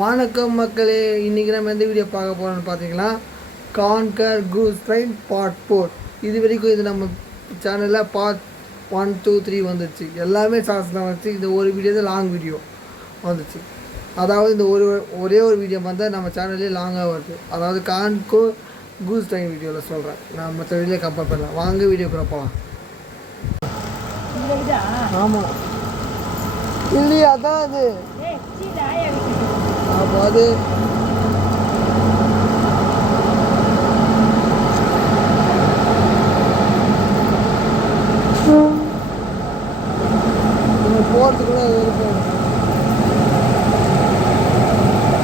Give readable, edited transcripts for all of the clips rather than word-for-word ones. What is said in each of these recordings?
வணக்கம் மக்களே, இன்றைக்கி நம்ம எந்த வீடியோ பார்க்க போகிறோம்னு பார்த்தீங்கன்னா கான்கர் க்ரூஸ் ட்ரெயின் பார்ட் 4. இது வரைக்கும் இது நம்ம சேனலில் பார்ட் 1, 2, 3 வந்துச்சு. எல்லாமே ஷார்ட்ஸ் தான் வந்துச்சு. இந்த ஒரு வீடியோ தான் லாங் வீடியோ வந்துச்சு. அதாவது இந்த ஒரே ஒரு வீடியோ வந்தால் நம்ம சேனல்லே லாங்காக வருது. அதாவது கான்கர் க்ரூஸ் ட்ரெயின் வீடியோவில் சொல்கிறேன். நான் மற்ற வீடியோ கம்பேர் பண்ணலாம். வாங்க வீடியோக்குள்ள போகலாம். ஆமாம் இல்லையா? அதான் அது அப்போ அது போகிறதுக்குள்ள இருக்கும்.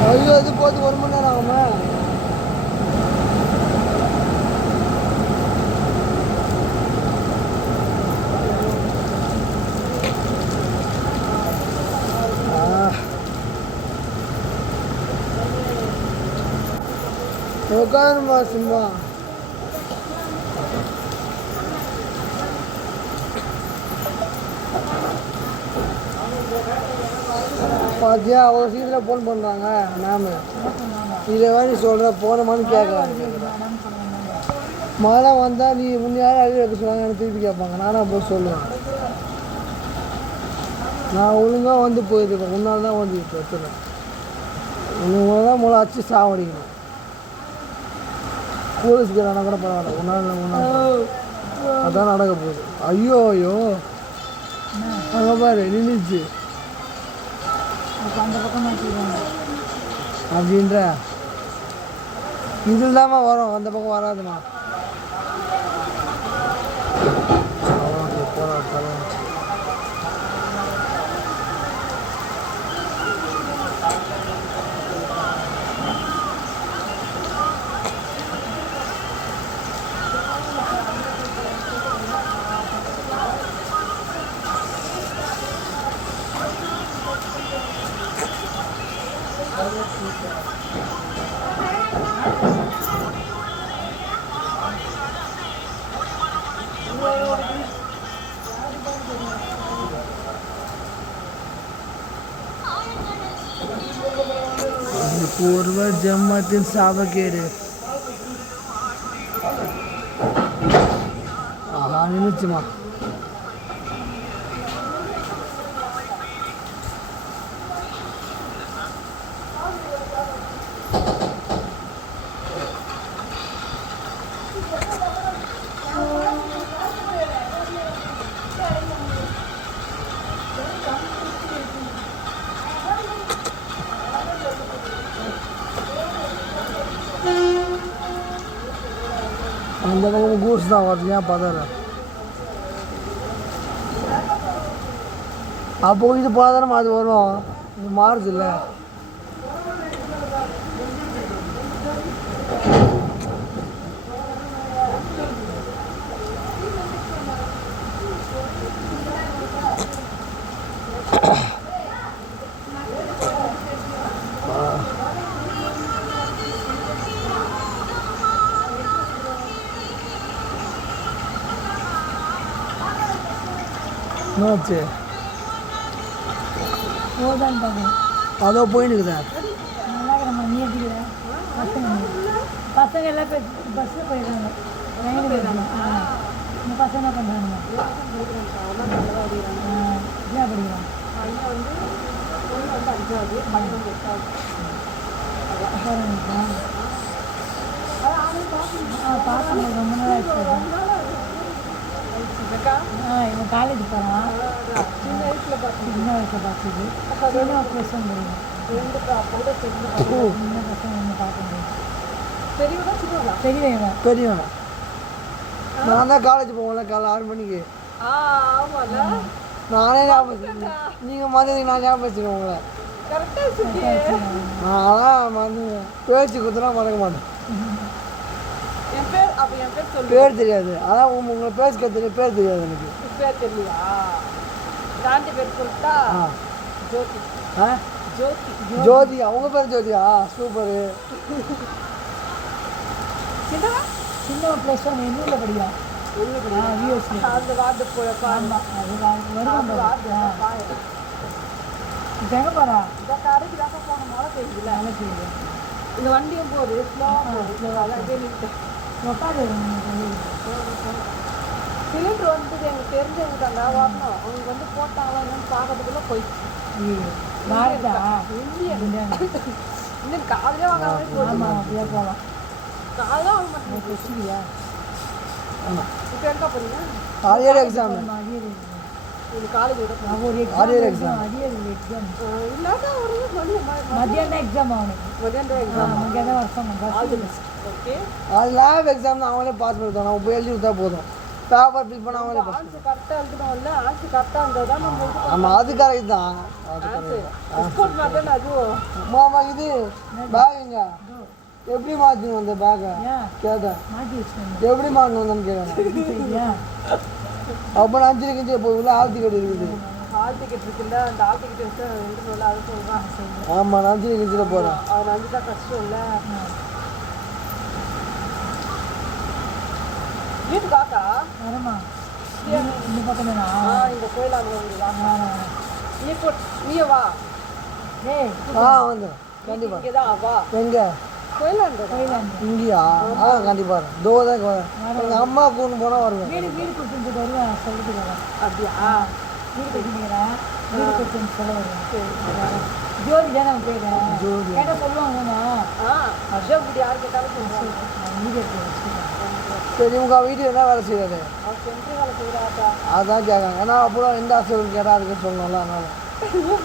ஐயோ, இது போகிறதுக்கு 1 மணி நேரம் ஆகுமா? உட்காருமா சும்மா. பார்த்தியா, அவ்வளோ சீக்கிரம் ஃபோன் பண்ணுறாங்க மேம். இதை வேறு சொல்கிற போனமான்னு கேட்குறாங்க. மழை வந்தால் நீ முன்னாடி அழுகி வைக்க சொன்னாங்க, எனக்கு திருப்பி கேட்பாங்க. நானும் அப்போ சொல்லுவேன். நான் ஒழுங்காக வந்து போயிருக்கேன். முன்னால் தான் வந்து பிரச்சனை. உங்களை தான் மூளை அச்சு சாவடிக்கணும். போலீஸ்காரனா கூட பரவாயில்ல. ஒன்றால் அதான் நடக்க போகுது. ஐயோ ஐயோ, அங்கே பாரு நின்றுச்சு அப்படின்ற இதில் தாம்மா வரும், அந்த பக்கம் வராதுமா. पूर्व जमातीन सावकेरे நினைச்சுமா. அந்த பக்கம் கூட்ஸ் தான் வருது. ஏன் பதற? அப்போ இது பதறமா அது வரும். இது மாறுது இல்லை. அதோ போயின்னு பசங்க எல்லாம் பஸ்ஸில் போயிருக்காங்க. ட்ரெயினில் போயிருக்காங்க. இந்த பசங்க என்ன பண்ணுறாங்க? என்ன படிக்கிறாங்க? பார்க்கணும். ரொம்ப நாள் ஆயிடுச்சு. இவன் காலேஜ் போகிறான். சின்ன வயசில் பார்த்துது. சின்ன பிரச்சனை முடியும். சின்ன பசங்க ஒன்று பார்க்க முடியும். பெரியவன் நான் தான் காலேஜ் போவேன்ல காலை 6 மணிக்கு. நானே ஞாபகம், நீங்கள் மாதிரி நான் ஞாபகம் வச்சுருக்கேன் உங்களை. நான்லாம் வந்து பேச்சு கொடுத்தலாம் மறக்க மாட்டேன். பேர் தெரியாது. அதான் உங்களை பேச்சு தெரியும், பேர் தெரியாது எனக்கு. பேர் தெரியலையா? தாண்டி பேர் சொல்லிட்டா ஜோதி. ஜோதி, அவங்க பேர் ஜோதியா? சூப்பரு. சின்ன ப்ளஸ் 1 எண்ணூரில் படியா? அந்த வார்டு போய் வருவாங்க. இப்போ எங்கே போகிறா? இந்த கடைக்கு தான் போன மழை பெய்யுதுல, வேலை செய்யுது. இந்த வண்டியும் போகுது ஸ்லோவாக போகுது, அதான் நின்றுட்டேன். உட்காரு சிலிண்டர் வந்து எங்களுக்கு தெரிஞ்சவங்க தாங்க வரணும், அவங்க வந்து போட்டாங்களா என்னன்னு பார்க்கறதுக்குள்ள போயிடுச்சு. பாரதா இந்தியன் இன்னும் காலையிலே வாங்க போகுது. ஆமாம் அப்படியே போகலாம். காலையில வாங்க மாட்டேன். கொஸ்டியா இப்போ எங்கே போறீங்க? ஆரியர் எக்ஸாம் இது காலேஜ் விட ஒரு Arrear exam exam. Arrear exam இல்லாட்டா ஒரு மத்தியானம் எக்ஸாம் அவனுக்கு. மதியானம் எக்ஸாம். மத்தியானம் வருஷம் ஆல் தி பெஸ்ட். ஓகே, அது லேப் எக்ஸாம் தான், அவங்களே பாஸ் பண்ணிட்டாங்க. நம்ம போய் எழுதி கொடுத்தா போதும், பேப்பர் ஃபில் பண்ண அவங்களே பாஸ். ஆன்சர் கரெக்டாக எழுதணும்ல, ஆன்சர் கரெக்டாக இருந்தால் தான் நம்ம இது ஆமாம், அது கரெக்ட் தான், அது கரெக்ட். எக்ஸ்போர்ட் மாதிரி அதுவும் மாமா இது பேகுங்க எப்படி மாற்றணும் அந்த பேக்கை ஏன் கேட்டேன். மாட்டி வச்சுக்கோங்க. எப்படி மாட்டணும் வந்தேன்னு கேட்டேன். ஏன் அப்போ நான் அஞ்சு கிஞ்சி இப்போ உள்ள ஆள் டிக்கெட் இருக்குது. ஹால் டிக்கெட் இருக்குல்ல, அந்த ஹால் டிக்கெட் வச்சு ரெண்டு சொல்ல அது சொல்கிறான். ஆமாம், நான் அஞ்சு கிஞ்சியில் போகிறேன். அவன் அஞ்சு தான் கஷ்டம் இல்லை. வீட்டு காக்கா வரமா இந்த பக்கம் தானா? இந்த கோயில் அங்கே நீ போ, நீயே வா. டேய் வந்துடும் கண்டிப்பாக. இங்கே தான் வா, எங்கே கோயிலாண்டு இங்கேயா? கண்டிப்பாக வரேன். தோ தான் வரேன். எங்கள் அம்மா கூண்டு போனால் வருவேன். வீடு வீடு கொடுத்துட்டு வருவேன் சொல்லிட்டு வரேன். அப்படியா? வீடு கட்டிக்கிறேன், வீடு கொடுத்துன்னு சொல்ல வருவேன். ஜோதி தானே அவன் பேர். ஜோதி. கேட்டால் சொல்லுவாங்க அசோக் இப்படி யார் கேட்டாலும் சொல்லுவாங்க. நான் வீடு எடுத்து வச்சுக்கிறேன். சரி, உங்கள் வீட்டில் என்ன வேலை செய்யாது? அவன் சென்று வேலை செய்கிறாட்டா. அதான் கேட்காங்க. ஏன்னா அப்புறம் எந்த ஆசிரியர் கேட்டால் அதுக்கு சொல்லணும்ல, அதனால.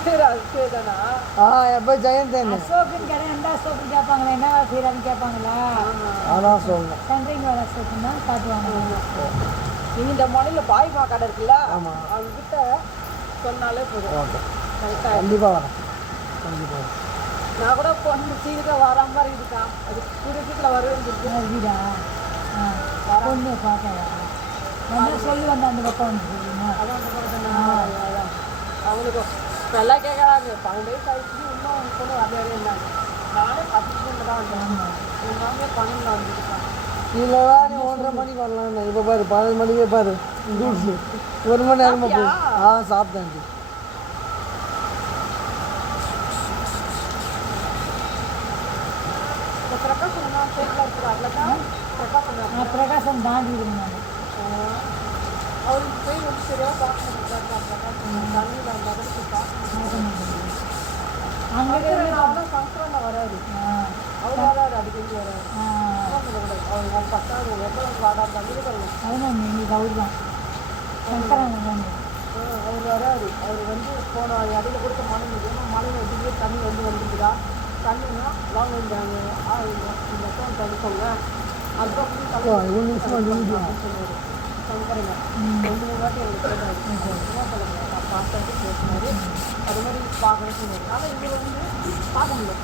பேர் அசோக் தானா? எப்போ ஜெயந்த் என்ன அசோக்குன்னு கேட்டேன். எந்த அசோக்குன்னு கேட்பாங்களா? என்ன வேலை செய்கிறான்னு கேட்பாங்களா? அதான் சொல்லணும். சென்ட்ரிங் வேலை அசோக்குன்னு தான் காட்டுவாங்க. இந்த மலையில் பாய்மா கடை இருக்குல்ல, ஆமாம். அவங்ககிட்ட சொன்னாலே போதும். ஓகே, கரெக்டாக கண்டிப்பாக வரேன். கண்டிப்பாக வரேன். நான் கூட பொண்ணு சீக்கிரம் வர மாதிரி இருக்கா, அது சீக்கிரம் வருவேன். வீடா பொண்ணு பார்க்கவா? வந்து சொல்லி வந்த அந்த பக்கம் வந்து சொல்லுங்க. அவங்களுக்கு நல்லா கேட்குறாங்க. 12 வயசு ஆயிடுச்சு, இன்னும் அவங்க பொண்ணு வரவே இருந்தாங்க. நானே 10 நிமிஷம் தான் வந்தேன். எங்கள் மாமியார் 12 வந்துருக்காங்க. இல்லை வேறு நீ 1:30 மணிக்கு வரலாம். இப்போ பாரு 12 மணிக்கே பாரு ஜூஸ் 1 மணி நேரமாக போய் சாப்பிட்டேன். பிரகாசம் சேர்க்கலாம் இருக்கிறாங்களா? பிரகாசம் பிரகாசம் தாண்டி இருந்தாங்க. அவருக்கு போய் வந்து சரியாக பார்க்கணும். பிரகாசம் தண்ணியில் அந்த அளவுக்கு பார்க்கணும். அங்கே அவரும் சங்கரன் வராது, அவர் வராது, அடிக்கடி வராது. அவங்க பத்தாது எவ்வளோ வாடா தண்ணியில் அதுதான் எங்களுக்கு அவர் தான் சங்கரன் அவர் வராது. அவர் வந்து போன இடையில கொடுத்த மழை முடியும், மழை வந்து தண்ணி வந்துருக்குதா, தண்ணினா லாங் வந்தாங்க இந்த தண்ணி சொல்ல அதுக்கப்புறம் அப்படின்னு சொல்லுவார். சங்கரங்க 2-3 வாட்டி எங்களுக்கு கேட்டாரு. பார்த்துட்டு பேசினாரு. அது மாதிரி பார்க்கணும் சொன்னார். ஆனால் இங்கே வந்து பார்க்க முடியும்.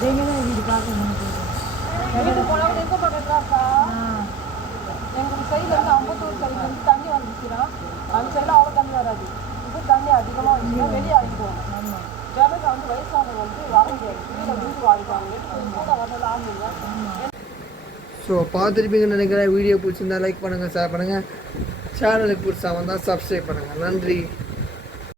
வீடு பார்க்கணும். வீட்டு போனால் எங்கே பக்கத்துலாக்கா எங்கள் சைட்லேருந்து அம்பத்தூர் சைடு வந்து தண்ணி வந்துச்சுன்னா அந்த சைடில் அவ்வளோ தண்ணி வராது. இது தண்ணி அதிகமாக வந்துச்சுன்னா வெளியே அடிக்குவாங்க. ஜனங்க வந்து வயசானவங்க வந்து வர முடியாது, வீட்டில் வீட்டு வாழ்வாங்க. கூட வரல ஆகுங்க. ஸோ பார்த்துருப்பீங்கன்னு நினைக்கிறேன். வீடியோ பிடிச்சிருந்தா லைக் பண்ணுங்கள், ஷேர் பண்ணுங்கள். சேனலுக்கு பிடிச்சா வந்தால் சப்ஸ்கிரைப் பண்ணுங்கள். நன்றி.